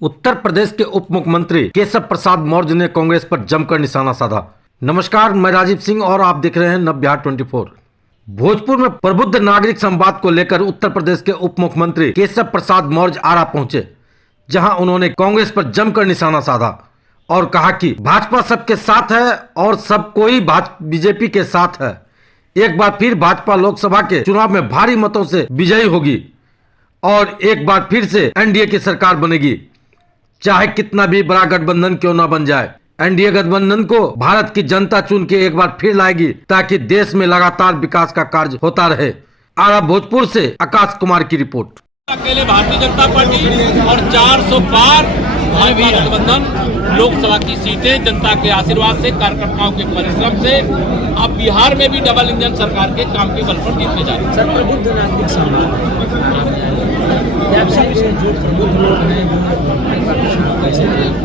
उत्तर प्रदेश के उप मुख्यमंत्री केशव प्रसाद मौर्य ने कांग्रेस पर जमकर निशाना साधा। नमस्कार, मैं राजीव सिंह और आप देख रहे हैं नवबिहार 24। भोजपुर में प्रबुद्ध नागरिक संवाद को लेकर उत्तर प्रदेश के उप मुख्यमंत्री केशव प्रसाद मौर्य आरा पहुंचे, जहां उन्होंने कांग्रेस पर जमकर निशाना साधा और कहा कि भाजपा सबके साथ है और सब कोई बीजेपी के साथ है। एक बार फिर भाजपा लोकसभा के चुनाव में भारी मतों से विजयी होगी और एक बार फिर से एनडीए की सरकार बनेगी, चाहे कितना भी बड़ा गठबंधन क्यों ना बन जाए। एनडीए गठबंधन को भारत की जनता चुन के एक बार फिर लाएगी ताकि देश में लगातार विकास का कार्य होता रहे। आरा भोजपुर से आकाश कुमार की रिपोर्ट। अकेले भारतीय जनता पार्टी और 400 पार भाजपा गठबंधन लोकसभा की सीटें जनता के आशीर्वाद से, कार्यकर्ताओं के परिश्रम से अब बिहार में भी डबल इंजन सरकार के काम के बल पर जीतने जा रहे हैं। सर, प्रबुद्ध नागरिक संवाद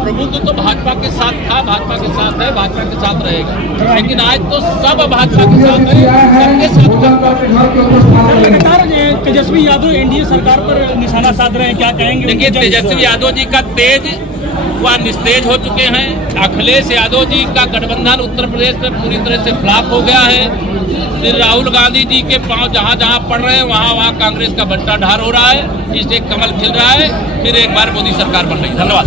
प्रबुद्ध तो भाजपा के साथ था, भाजपा के साथ है, भाजपा के साथ रहेगा, लेकिन आज तो सब भाजपा के साथ है, सबके साथ। लगातार तेजस्वी यादव एनडीए सरकार पर निशाना साध रहे हैं, क्या कहेंगे? देखिए, तेजस्वी यादव जी का तेज वह निस्तेज हो चुके हैं। अखिलेश यादव जी का गठबंधन उत्तर प्रदेश में पूरी तरह से फ्लॉप हो गया है। फिर राहुल गांधी जी के पांव जहां जहां पड़ रहे हैं वहां कांग्रेस का बंटा ढार हो रहा है, इससे कमल खिल रहा है, फिर एक बार मोदी सरकार बन रही है। धन्यवाद।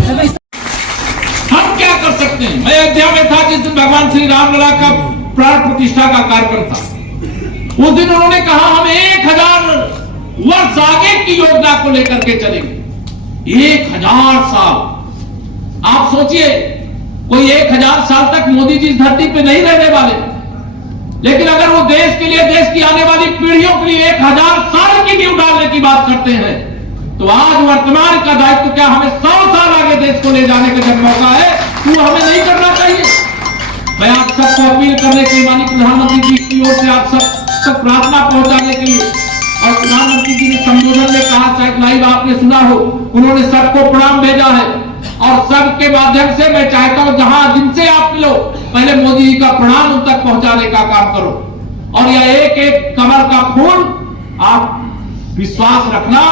हम क्या कर सकते हैं? मैं अयोध्या में था जिस दिन भगवान श्री रामलला का प्राण प्रतिष्ठा का कार्यक्रम था। उस दिन उन्होंने कहा हम 1000 वर्ष आगे की योजना को लेकर के चलेंगे। 1000 साल। आप सोचिए, कोई 1000 साल तक मोदी जी इस धरती पे नहीं रहने वाले, लेकिन अगर वो देश के लिए, देश की आने वाली पीढ़ियों के लिए 1000 साल की नींव डालने की बात करते हैं, तो आज वर्तमान का दायित्व क्या हमें 100 साल आगे देश को ले जाने का जब मौका है, वो हमें नहीं करना चाहिए। मैं आप सबको अपील करने के लिए, माननीय प्रधानमंत्री जी की ओर से आप सब तक प्रार्थना पहुंचाने के लिए, और प्रधानमंत्री जी ने संबोधन में कहा, शायद लाइव आपने सुना हो, उन्होंने सबको प्रणाम भेजा है और सबके माध्यम से मैं चाहता हूं जहां जिनसे आप मिलो, पहले मोदी जी का प्रणाम उन तक पहुंचाने का काम करो। और यह एक एक कमर का फूल, आप विश्वास रखना,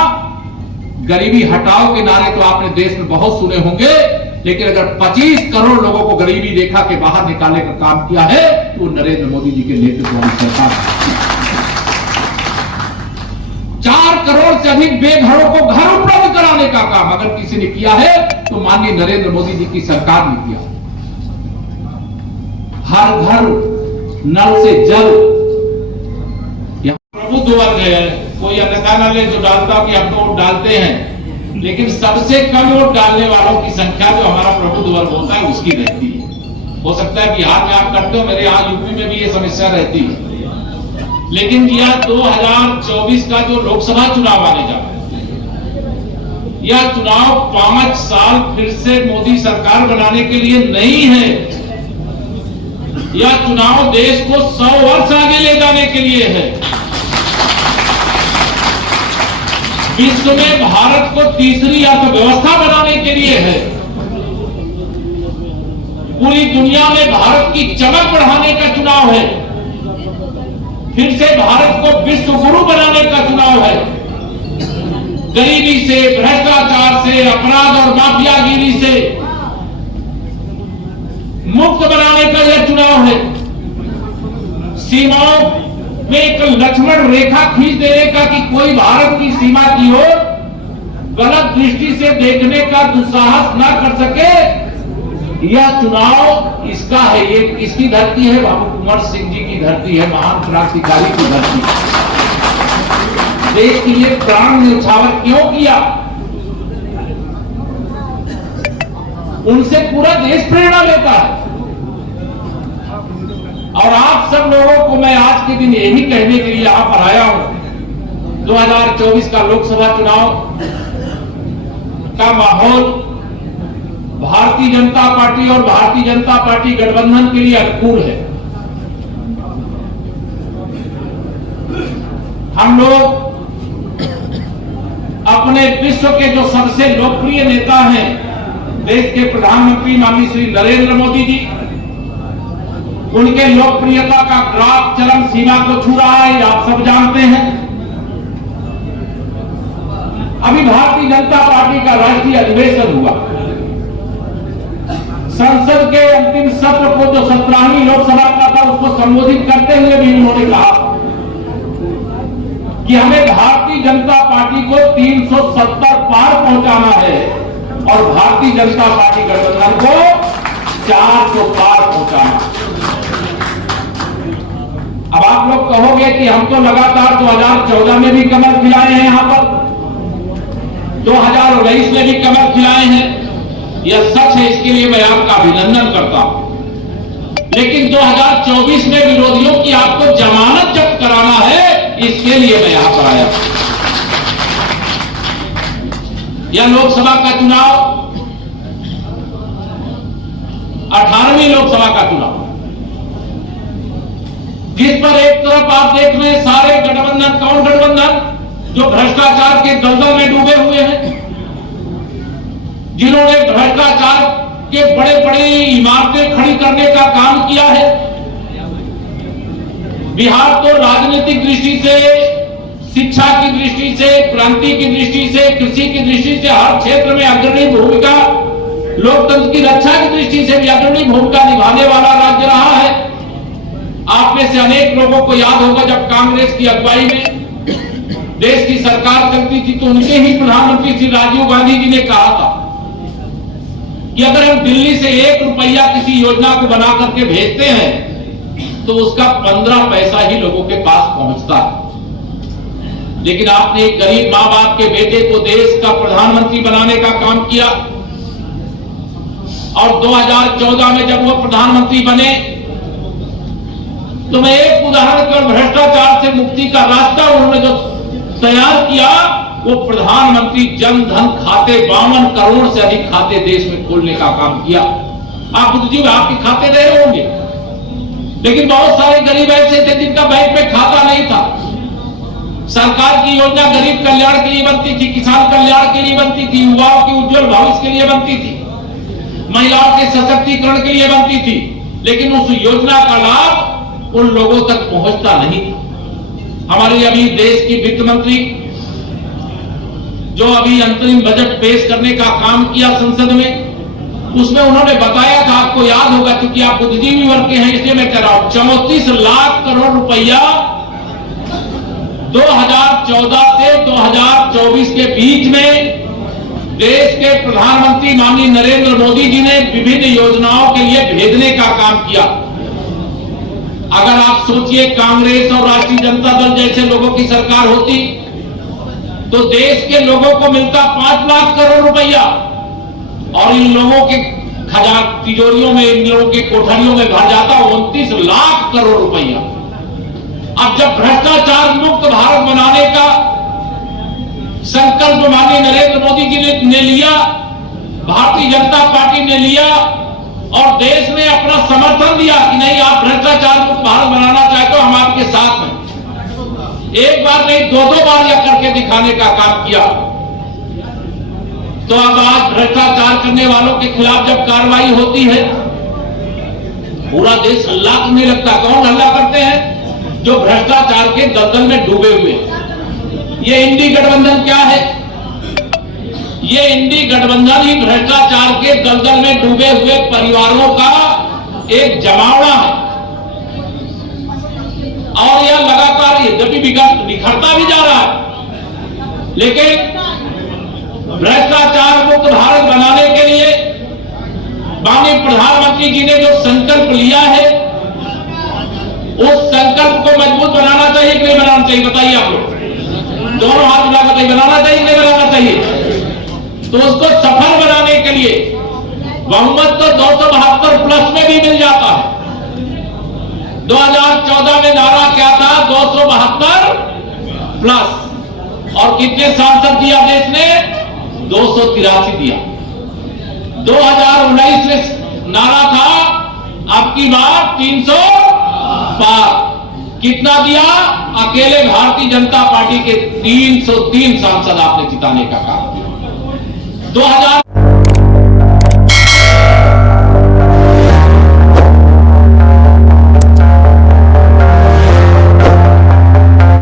गरीबी हटाओ के नारे तो आपने देश में बहुत सुने होंगे, लेकिन अगर 25 करोड़ लोगों को गरीबी रेखा के बाहर निकालने का काम किया है तो नरेंद्र मोदी जी के नेतृत्व वाली सरकार। 4 करोड़ से अधिक बेघरों को घर उपलब्ध कराने का काम अगर किसी ने किया है तो माननीय नरेंद्र मोदी जी की सरकार ने किया। हर घर नल से जल। प्रबुद्ध वर्ग है, कोई अन्यथा न ले जो डालता कि हम तो वोट डालते हैं, लेकिन सबसे कम वोट डालने वालों की संख्या जो हमारा प्रबुद्ध वर्ग होता है उसकी रहती है। हो सकता है बिहार में आप करते हो, मेरे यहाँ यूपी में भी ये समस्या रहती है, लेकिन यह 2024 का जो लोकसभा चुनाव आने जा रहा है, यह चुनाव 5 साल फिर से मोदी सरकार बनाने के लिए नहीं है। यह चुनाव देश को 100 वर्ष आगे ले जाने के लिए है। विश्व में भारत को तीसरी अर्थव्यवस्था बनाने के लिए है। पूरी दुनिया में भारत की चमक बढ़ाने का चुनाव है। फिर से भारत को विश्व गुरु बनाने का चुनाव है। गरीबी से, भ्रष्टाचार से, अपराध और माफियागिरी से मुक्त बनाने का यह चुनाव है। सीमाओं में एक लक्ष्मण रेखा खींच देने का कि कोई भारत की सीमा की ओर गलत दृष्टि से देखने का दुस्साहस ना कर सके, यह चुनाव इसका है। ये किसकी धरती है? बाबू कुंवर सिंह जी की धरती है, महान क्रांतिकारी की धरती। देश के लिए प्राण न्यौछावर क्यों किया? उनसे पूरा देश प्रेरणा लेता है। और आप सब लोगों को मैं आज के दिन यही कहने के लिए यहां पर आया हूं, 2024 का लोकसभा चुनाव का माहौल भारतीय जनता पार्टी और भारतीय जनता पार्टी गठबंधन के लिए अनुकूल है। हम लोग अपने विश्व के जो सबसे लोकप्रिय नेता हैं, देश के प्रधानमंत्री माननीय श्री नरेंद्र मोदी जी, उनके लोकप्रियता का ग्राफ चरम सीमा को छू रहा है, आप सब जानते हैं। अभी भारतीय जनता पार्टी का राष्ट्रीय अधिवेशन हुआ। संसद के अंतिम सत्र को, जो 17वीं लोकसभा का था, उसको संबोधित करते हुए भी उन्होंने कहा कि हमें भारतीय जनता पार्टी को 370 पार पहुंचाना है और भारतीय जनता पार्टी गठबंधन को 400 पार पहुंचाना। अब आप लोग कहोगे कि हम तो लगातार 2014 में भी कमर खिलाए हैं, यहां पर 2019 में भी कमर खिलाए हैं। यह सच है, इसके लिए मैं आपका अभिनंदन करता हूं। लेकिन 2024 में विरोधियों की आपको जमानत जब्त कराना है, इसके लिए मैं यहां पर आया। यह लोकसभा का चुनाव 18वीं लोकसभा का चुनाव, जिस पर एक तरफ आप देख रहे हैं सारे गठबंधन, कौन गठबंधन? जो भ्रष्टाचार के दलदल में डूबे हुए हैं, जिन्होंने भ्रष्टाचार के बड़े बड़ी इमारतें खड़ी करने का काम किया है। बिहार तो राजनीतिक दृष्टि से, शिक्षा की दृष्टि से, क्रांति की दृष्टि से, कृषि की दृष्टि से हर क्षेत्र में अग्रणी भूमिका, लोकतंत्र की रक्षा की दृष्टि से भी अग्रणी भूमिका निभाने वाला राज्य रहा है। आप में से अनेक लोगों को याद होगा, जब कांग्रेस की अगुवाई में देश की सरकार चलती थी तो उनके ही प्रधानमंत्री श्री राजीव गांधी जी ने कहा था कि अगर हम दिल्ली से 1 रुपया किसी योजना को बना करके भेजते हैं तो उसका 15 पैसा ही लोगों के पास पहुंचता है। लेकिन आपने एक गरीब मां बाप के बेटे को देश का प्रधानमंत्री बनाने का काम किया और 2014 में जब वो प्रधानमंत्री बने तो मैं एक उदाहरण कर, भ्रष्टाचार से मुक्ति का रास्ता उन्होंने जो तैयार किया, वो प्रधानमंत्री जन धन खाते 52 करोड़ से अधिक खाते देश में खोलने का काम किया। आप बुद्धिजीवी आपके खाते दे रहे होंगे, लेकिन बहुत सारे गरीब ऐसे थे जिनका बैंक में खाता नहीं था। सरकार की योजना गरीब कल्याण के लिए बनती थी, किसान कल्याण के लिए बनती थी, युवाओं के उज्जवल भविष्य के लिए बनती थी, महिलाओं के सशक्तिकरण के लिए बनती थी, लेकिन उस योजना का लाभ उन लोगों तक पहुंचता नहीं था। हमारे अभी देश की वित्त मंत्री जो अभी अंतरिम बजट पेश करने का काम किया संसद में, उसमें उन्होंने बताया था, आपको याद होगा क्योंकि आप बुद्धिजीवी वर्ग के हैं इसलिए मैं कह रहा हूं, 34 लाख करोड़ रुपया 2014 से 2024 के बीच में देश के प्रधानमंत्री माननीय नरेंद्र मोदी जी ने विभिन्न योजनाओं के लिए भेजने का काम किया। अगर आप सोचिए कांग्रेस और राष्ट्रीय जनता दल जैसे लोगों की सरकार होती तो देश के लोगों को मिलता 5 लाख करोड़ रुपया और इन लोगों के तिजोरियों में, इन लोगों के कोठरियों में भर जाता 29 लाख करोड़ रुपया। अब जब भ्रष्टाचार मुक्त भारत बनाने का संकल्प माननीय नरेंद्र मोदी जी ने लिया, भारतीय जनता पार्टी ने लिया और देश ने अपना समर्थन दिया कि नहीं, आप भ्रष्टाचार मुक्त भारत बनाना चाहते हो, हम आपके साथ हैं। एक बार नहीं 2-2 बार यह करके दिखाने का काम किया। तो अब आज भ्रष्टाचार करने वालों के खिलाफ जब कार्रवाई होती है, पूरा देश हल्ला करने लगता। कौन हल्ला करते हैं? जो भ्रष्टाचार के दलदल में डूबे हुए। ये इंडी गठबंधन क्या है? ये इंडी गठबंधन ही भ्रष्टाचार के दलदल में डूबे हुए परिवारों का एक जमावड़ा है और यह लगातार यद्यपि बिखरता भी जा रहा है, लेकिन भ्रष्टाचार मुक्त भारत बनाने के लिए माननीय प्रधानमंत्री जी ने जो संकल्प लिया है, उस संकल्प को मजबूत बनाना चाहिए कि नहीं बनाना चाहिए? बताइए आप लोग, दोनों हाथ मिला बताइए, बनाना चाहिए कि नहीं बनाना चाहिए? तो उसको सफल बनाने के लिए बहुमत तो 272 प्लस में भी मिल जाता है। 2014 में नारा क्या था? 272 प्लस। और कितने सांसद दिया देश ने? 283 दिया। 2019 में नारा था अब की बार 300 पार। कितना दिया? अकेले भारतीय जनता पार्टी के 303 सांसद आपने जिताने का काम किया।